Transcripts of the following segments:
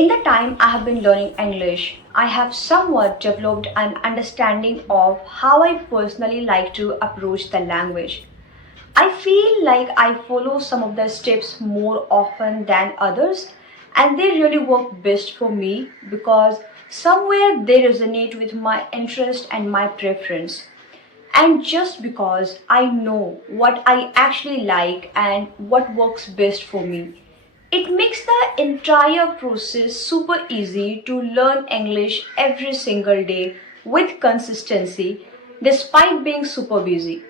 In the time I have been learning English, I have somewhat developed an understanding of how I personally like to approach the language. I feel like I follow some of the steps more often than others, and they really work best for me because somewhere they resonate with my interest and my preference. And just because I know what I actually like and what works best for me, it makes the entire process super easy to learn English every single day with consistency despite being super busy.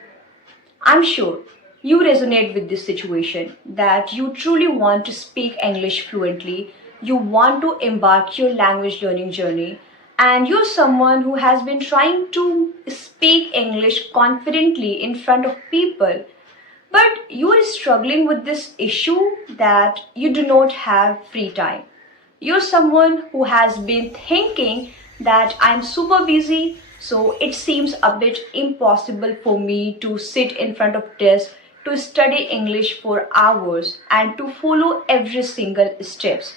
I'm sure you resonate with this situation that you truly want to speak English fluently, you want to embark your language learning journey, and you're someone who has been trying to speak English confidently in front of people, but you are struggling with this issue that you do not have free time. You're someone who has been thinking that I'm super busy, so it seems a bit impossible for me to sit in front of desk to study English for hours and to follow every single steps.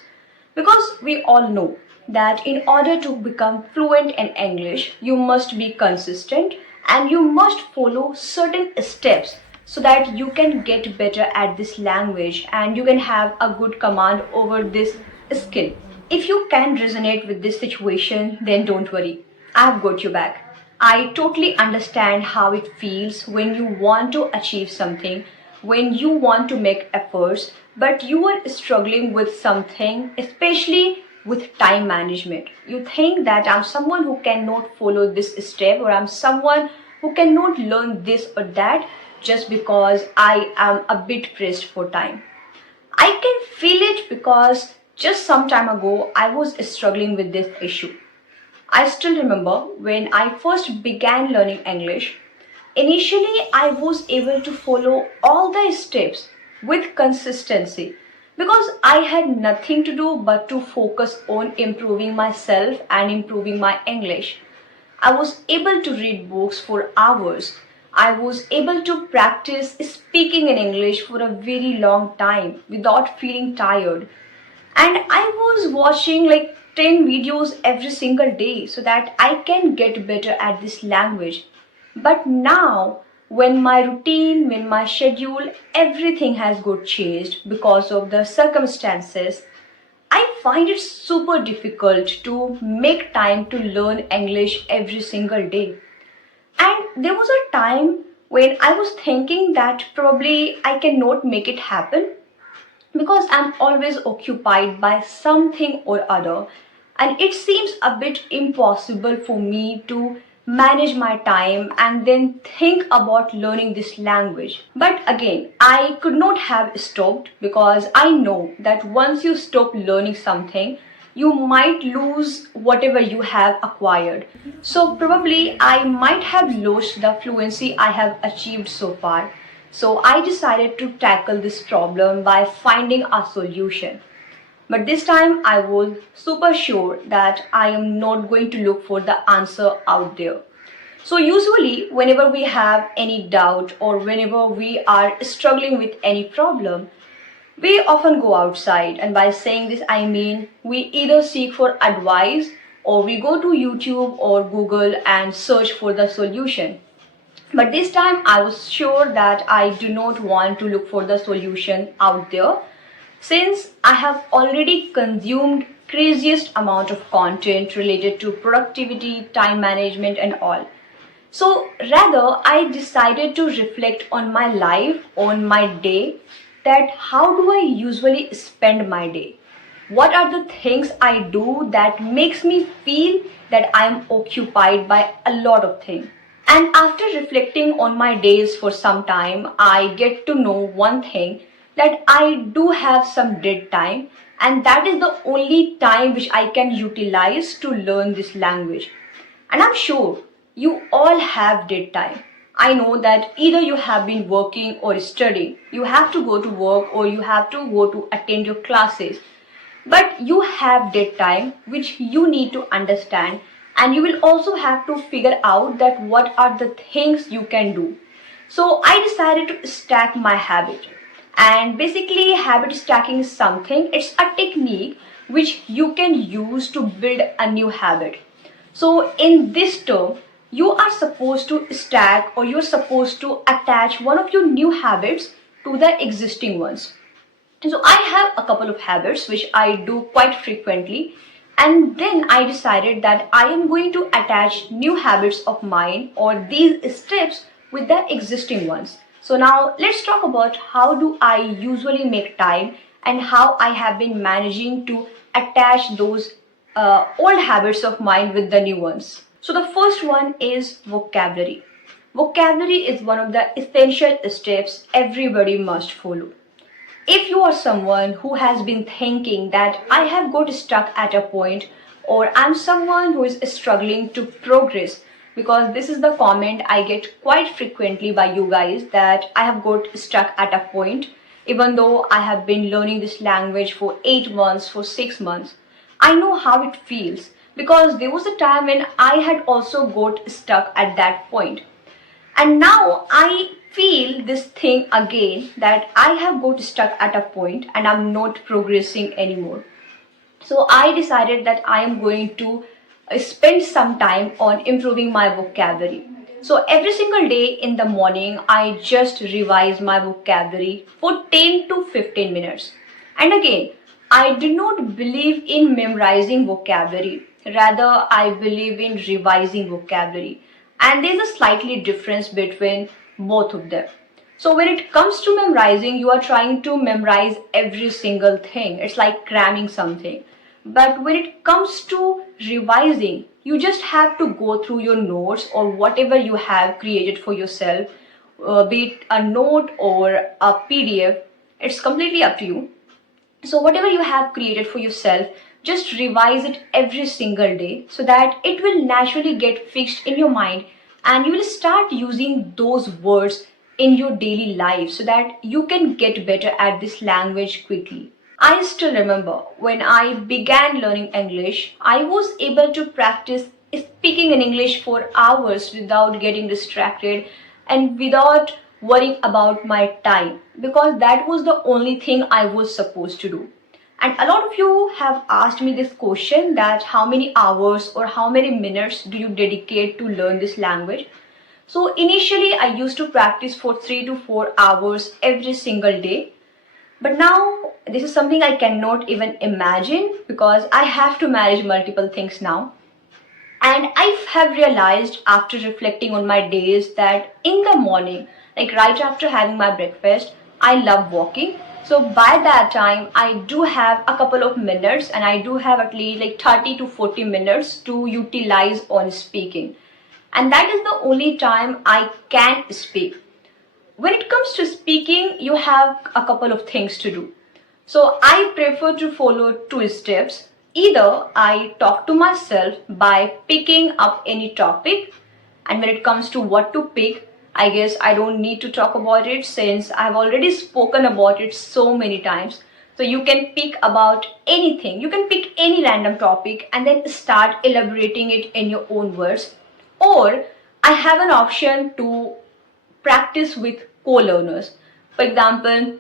Because we all know that in order to become fluent in English, you must be consistent and you must follow certain steps so that you can get better at this language and you can have a good command over this skill. If you can resonate with this situation, then don't worry. I've got your back. I totally understand how it feels when you want to achieve something, when you want to make efforts, but you are struggling with something, especially with time management. You think that I'm someone who cannot follow this step, or I'm someone who cannot learn this or that just because I am a bit pressed for time. I can feel it because just some time ago I was struggling with this issue. I still remember when I first began learning English. Initially, I was able to follow all the steps with consistency because I had nothing to do but to focus on improving myself and improving my English. I was able to read books for hours. I was able to practice speaking in English for a very long time without feeling tired. And I was watching like 10 videos every single day so that I can get better at this language. But now, when my routine, when my schedule, everything has got changed because of the circumstances, I find it super difficult to make time to learn English every single day. And there was a time when I was thinking that probably I cannot make it happen because I'm always occupied by something or other, and it seems a bit impossible for me to manage my time and then think about learning this language. But again, I could not have stopped because I know that once you stop learning something, you might lose whatever you have acquired. So probably I might have lost the fluency I have achieved so far. So I decided to tackle this problem by finding a solution. But this time I was super sure that I am not going to look for the answer out there. So usually whenever we have any doubt or whenever we are struggling with any problem, we often go outside, and by saying this I mean we either seek for advice or we go to YouTube or Google and search for the solution. But this time I was sure that I do not want to look for the solution out there since I have already consumed craziest amount of content related to productivity, time management and all. So rather I decided to reflect on my life, on my day, that how do I usually spend my day? What are the things I do that makes me feel that I am occupied by a lot of things? And after reflecting on my days for some time, I get to know one thing, that I do have some dead time, and that is the only time which I can utilize to learn this language. And I'm sure you all have dead time. I know that either you have been working or studying, you have to go to work or you have to go to attend your classes. But you have dead time which you need to understand, and you will also have to figure out that what are the things you can do. So I decided to stack my habit. And basically habit stacking is something, it's a technique which you can use to build a new habit. So in this term, you are supposed to stack or you're supposed to attach one of your new habits to the existing ones. So I have a couple of habits which I do quite frequently, and then I decided that I am going to attach new habits of mine or these steps with the existing ones. So now let's talk about how do I usually make time and how I have been managing to attach those old habits of mine with the new ones. So the first one is vocabulary. Vocabulary is one of the essential steps everybody must follow. If you are someone who has been thinking that I have got stuck at a point, or I'm someone who is struggling to progress, because this is the comment I get quite frequently by you guys, that I have got stuck at a point, even though I have been learning this language for 8 months, for 6 months. I know how it feels because there was a time when I had also got stuck at that point. And now I feel this thing again, that I have got stuck at a point and I'm not progressing anymore. So I decided that I am going to spend some time on improving my vocabulary. So every single day in the morning, I just revise my vocabulary for 10 to 15 minutes. And again, I do not believe in memorizing vocabulary. Rather, I believe in revising vocabulary. And there's a slightly difference between both of them. So when it comes to memorizing, you are trying to memorize every single thing. It's like cramming something. But when it comes to revising, you just have to go through your notes or whatever you have created for yourself, be it a note or a PDF. It's completely up to you. So whatever you have created for yourself, just revise it every single day so that it will naturally get fixed in your mind and you will start using those words in your daily life so that you can get better at this language quickly. I still remember when I began learning English, I was able to practice speaking in English for hours without getting distracted and without worrying about my time, because that was the only thing I was supposed to do. And a lot of you have asked me this question, that how many hours or how many minutes do you dedicate to learn this language? So initially I used to practice for 3 to 4 hours every single day. But now this is something I cannot even imagine because I have to manage multiple things now. And I have realized after reflecting on my days that in the morning, like right after having my breakfast, I love walking. So by that time, I do have a couple of minutes and I do have at least like 30 to 40 minutes to utilize on speaking. And that is the only time I can speak. When it comes to speaking, you have a couple of things to do. So I prefer to follow two steps. Either I talk to myself by picking up any topic, and when it comes to what to pick, I guess I don't need to talk about it since I've already spoken about it so many times. So you can pick about anything. You can pick any random topic and then start elaborating it in your own words. Or I have an option to practice with co-learners. For example,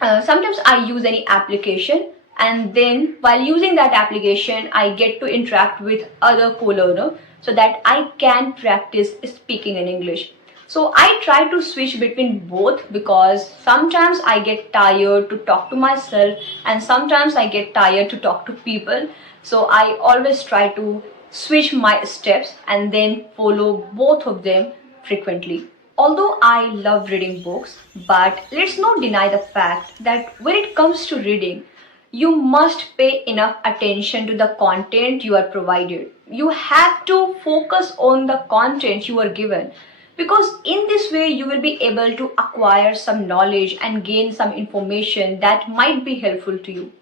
sometimes I use any application and then while using that application, I get to interact with other co-learner so that I can practice speaking in English. So I try to switch between both because sometimes I get tired to talk to myself and sometimes I get tired to talk to people. So I always try to switch my steps and then follow both of them frequently. Although I love reading books, but let's not deny the fact that when it comes to reading, you must pay enough attention to the content you are provided. You have to focus on the content you are given because in this way you will be able to acquire some knowledge and gain some information that might be helpful to you.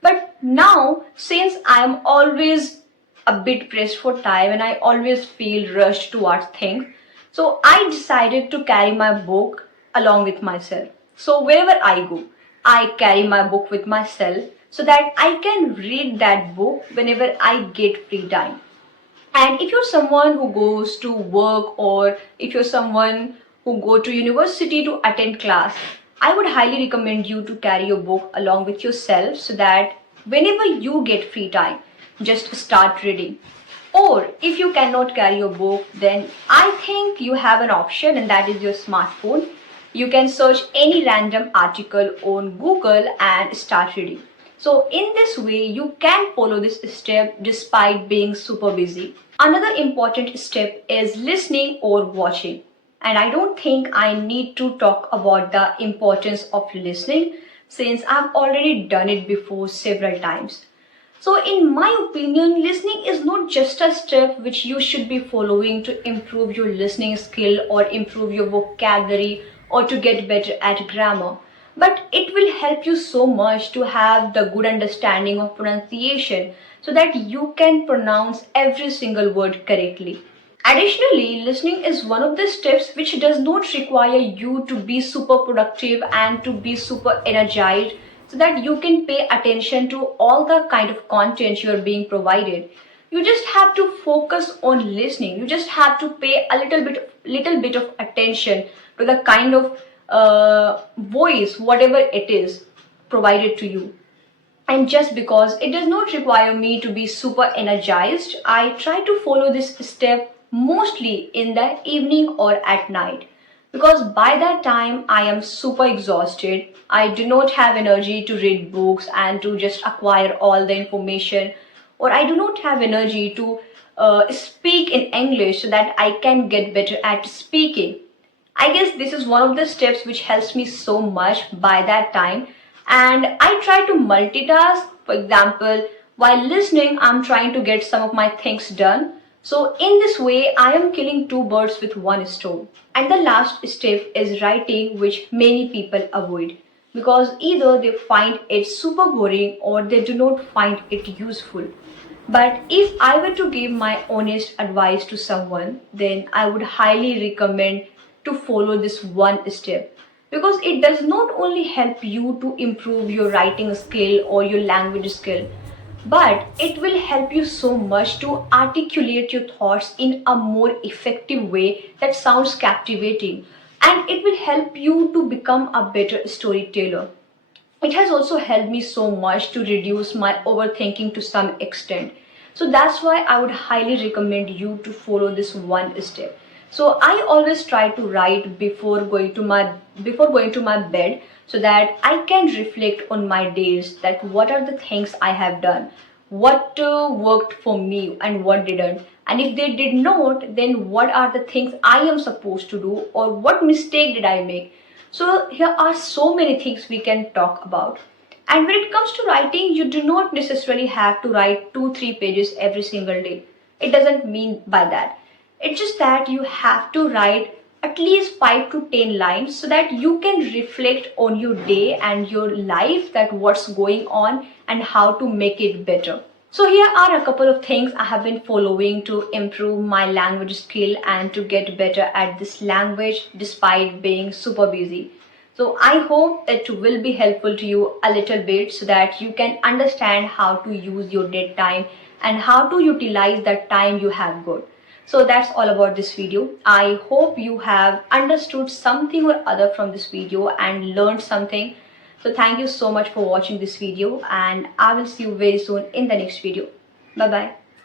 But now, since I am always a bit pressed for time and I always feel rushed towards things, so I decided to carry my book along with myself. So wherever I go, I carry my book with myself so that I can read that book whenever I get free time. And if you're someone who goes to work or if you're someone who go to university to attend class, I would highly recommend you to carry your book along with yourself so that whenever you get free time, just start reading. Or if you cannot carry your book, then I think you have an option, and that is your smartphone. You can search any random article on Google and start reading. So in this way, you can follow this step despite being super busy. Another important step is listening or watching. And I don't think I need to talk about the importance of listening since I've already done it before several times. So, in my opinion, listening is not just a step which you should be following to improve your listening skill or improve your vocabulary or to get better at grammar, but it will help you so much to have the good understanding of pronunciation so that you can pronounce every single word correctly. Additionally, listening is one of the steps which does not require you to be super productive and to be super energized so that you can pay attention to all the kind of content you are being provided. You just have to focus on listening. You just have to pay a little bit of attention to the kind of voice, whatever it is provided to you. And just because it does not require me to be super energized, I try to follow this step mostly in the evening or at night. Because by that time I am super exhausted. I do not have energy to read books and to just acquire all the information, or I do not have energy to speak in English so that I can get better at speaking. I guess this is one of the steps which helps me so much by that time. And I try to multitask. For example, while listening, I'm trying to get some of my things done. So in this way, I am killing two birds with one stone. And the last step is writing, which many people avoid because either they find it super boring or they do not find it useful. But if I were to give my honest advice to someone, then I would highly recommend to follow this one step because it does not only help you to improve your writing skill or your language skill, but it will help you so much to articulate your thoughts in a more effective way that sounds captivating, and it will help you to become a better storyteller. It has also helped me so much to reduce my overthinking to some extent. So that's why I would highly recommend you to follow this one step. So I always try to write before going to my bed so that I can reflect on my days, that what are the things I have done, what worked for me and what didn't, and if they did not, then what are the things I am supposed to do or what mistake did I make. So here are so many things we can talk about. And when it comes to writing, you do not necessarily have to write 2-3 pages every single day. It doesn't mean by that. It's just that you have to write at least 5 to 10 lines so that you can reflect on your day and your life, that what's going on and how to make it better. So here are a couple of things I have been following to improve my language skill and to get better at this language despite being super busy. So I hope it will be helpful to you a little bit so that you can understand how to use your dead time and how to utilize that time you have got. So that's all about this video. I hope you have understood something or other from this video and learned something. So thank you so much for watching this video, and I will see you very soon in the next video. Bye bye.